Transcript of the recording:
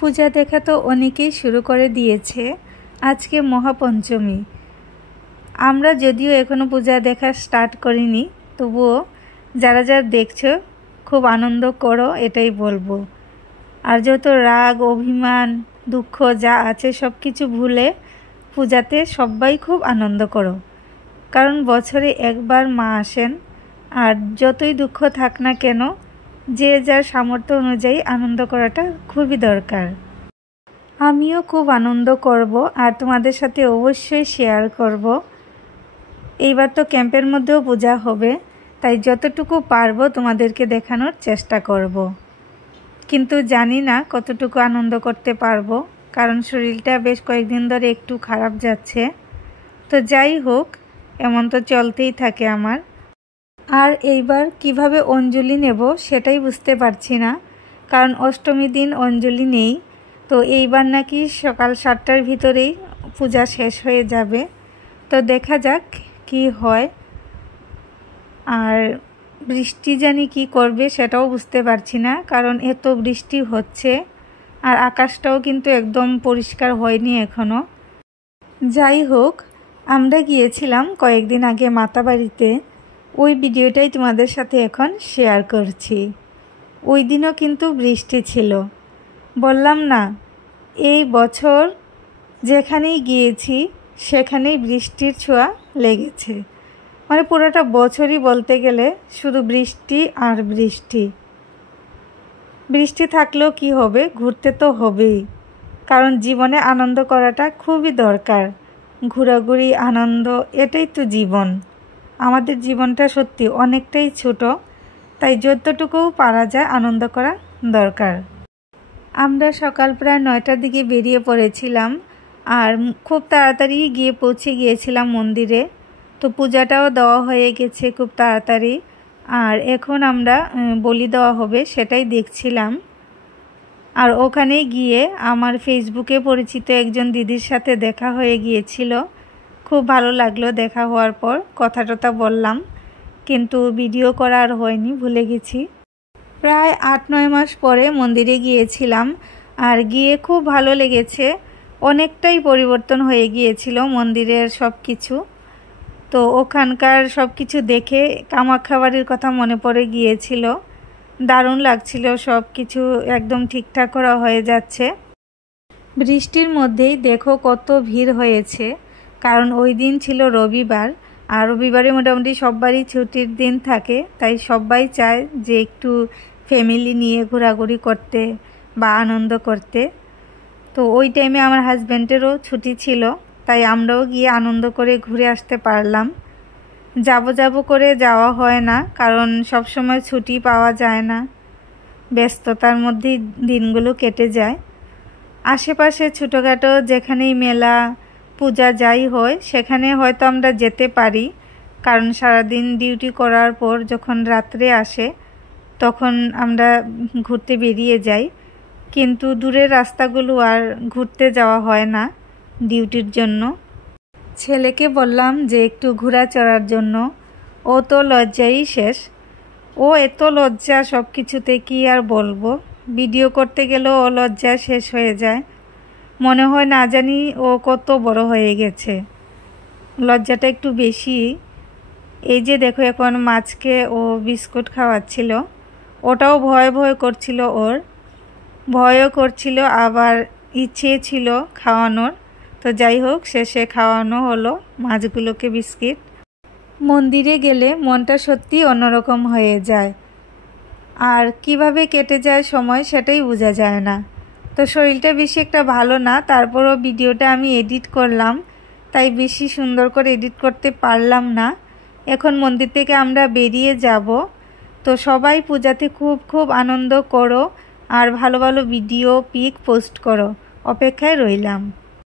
পূজা দেখা তো অনেকেই শুরু করে দিয়েছে। আজকে মহাপঞ্চমী। আমরা যদিও এখনো পূজা দেখা স্টার্ট করিনি, তবুও যারা যারা দেখছো খুব আনন্দ করো, এটাই বলবো। আর যত রাগ অভিমান দুঃখ যা আছে সব কিছু ভুলে পূজাতে সবাই খুব আনন্দ করো, কারণ বছরে একবার মা আসেন। আর যতই দুঃখ থাক না কেন, যে যার সামর্থ্য অনুযায়ী আনন্দ করাটা খুবই দরকার। আমিও খুব আনন্দ করব আর তোমাদের সাথে অবশ্যই শেয়ার করব। এইবার তো ক্যাম্পের মধ্যেও পূজা হবে, তাই যতটুকু পারবো তোমাদেরকে দেখানোর চেষ্টা করব। কিন্তু জানি না কতটুকু আনন্দ করতে পারবো, কারণ শরীরটা বেশ কয়েকদিন ধরে একটু খারাপ যাচ্ছে। তো যাই হোক, এমন তো চলতেই থাকে আমার। আর এইবার কিভাবে অঞ্জলি নেব সেটাই বুঝতে পারছি না, কারণ অষ্টমী দিন অঞ্জলি নেই। তো এইবার নাকি সকাল 7টার ভিতরেই পূজা শেষ হয়ে যাবে। তো দেখা যাক কি হয়। আর বৃষ্টি জানি কি করবে সেটাও বুঝতে পারছি না, কারণ এত বৃষ্টি হচ্ছে আর আকাশটাও কিন্তু একদম পরিষ্কার হয়নি এখনও। যাই হোক, আমরা গিয়েছিলাম কয়েকদিন আগে মাতাবাড়িতে, ওই ভিডিওটাই তোমাদের সাথে এখন শেয়ার করছি। ওই দিনও কিন্তু বৃষ্টি ছিল। বললাম না, এই বছর যেখানেই গিয়েছি সেখানেই বৃষ্টির ছোঁয়া লেগেছে। মানে পুরোটা বছরই বলতে গেলে শুধু বৃষ্টি আর বৃষ্টি। বৃষ্টি থাকলেও কি হবে, ঘুরতে তো হবেই, কারণ জীবনে আনন্দ করাটা খুবই দরকার। ঘোরাঘুরি আনন্দ এটাই তো জীবন। আমাদের জীবনটা সত্যি অনেকটাই ছোট, তাই যতটুকু পারা যায় আনন্দ করা দরকার। আমরা সকাল প্রায় 9টার দিকে বেরিয়ে পড়েছিলাম আর খুব তাড়াতাড়ি গিয়ে পৌঁছে গিয়েছিলাম মন্দিরে। তো পূজাটাও দেওয়া হয়ে গেছে খুব তাড়াতাড়ি। আর এখন আমরা বলি দেওয়া হবে সেটাই দেখছিলাম। আর ওখানে গিয়ে আমার ফেসবুকে পরিচিত একজন দিদির সাথে দেখা হয়ে গিয়েছিল। খুব ভালো লাগলো দেখা হওয়ার পর, কথা টথা বললাম, কিন্তু ভিডিও করা আর হয়নি, ভুলে গেছি। প্রায় 8-9 মাস পরে মন্দিরে গিয়েছিলাম আর গিয়ে খুব ভালো লেগেছে। অনেকটাই পরিবর্তন হয়ে গিয়েছিল মন্দিরের সব কিছু। তো ওখানকার সব কিছু দেখে কামাখ্যা বাড়ির কথা মনে পড়ে গিয়েছিল। দারুণ লাগছিল, সব কিছু একদম ঠিকঠাক করা হয়ে যাচ্ছে। বৃষ্টির মধ্যেই দেখো কত ভিড় হয়েছে, কারণ ওই দিন ছিল রবিবার। আর রবিবারে মোটামুটি সবারই ছুটির দিন থাকে, তাই সবাই চায় যে একটু ফ্যামিলি নিয়ে ঘোরাঘুরি করতে বা আনন্দ করতে। তো ওই টাইমে আমার হাজব্যান্ডেরও ছুটি ছিল, তাই আমরাও গিয়ে আনন্দ করে ঘুরে আসতে পারলাম। যাব করে যাওয়া হয় না, কারণ সব সময় ছুটি পাওয়া যায় না, ব্যস্ততার মধ্যেই দিনগুলো কেটে যায়। আশেপাশে ছোটোখাটো যেখানেই মেলা পূজা যাই হয় সেখানে হয়তো আমরা যেতে পারি, কারণ সারাদিন ডিউটি করার পর যখন রাত্রে আসে তখন আমরা ঘুরতে বেরিয়ে যাই। কিন্তু দূরের রাস্তাগুলো আর ঘুরতে যাওয়া হয় না ডিউটির জন্য। ছেলেকে বললাম যে একটু ঘোরা চড়ার জন্য, ও তো লজ্জাই শেষ। ও এত লজ্জা সব কিছুতে, কি আর বলবো। ভিডিও করতে গেলেও ও লজ্জা শেষ হয়ে যায়। মনে হয় না জানি ও কত বড় হয়ে গেছে, লজ্জাটা একটু বেশি। এই যে দেখো এখন মাছকে ও বিস্কুট খাওয়াচ্ছিল, ওটাও ভয় ভয় করছিল, ওর ভয়ও করছিল আবার ইচ্ছে ছিল খাওয়ানোর। তো যাই হোক, শেষে খাওয়ানো হলো মাছগুলোকে বিস্কিট। মন্দিরে গেলে মনটা সত্যি অন্যরকম হয়ে যায়, আর কিভাবে কেটে যায় সময় সেটাই বোঝা যায় না। তো শরীরটা বেশি একটা ভালো না, তারপরও ভিডিওটা আমি এডিট করলাম, তাই বেশি সুন্দর করে এডিট করতে পারলাম না। এখন মন্দির থেকে আমরা বেরিয়ে যাব। তো সবাই পূজাতে খুব খুব আনন্দ করো আর ভালো ভালো ভিডিও পিক পোস্ট করো। অপেক্ষায় রইলাম।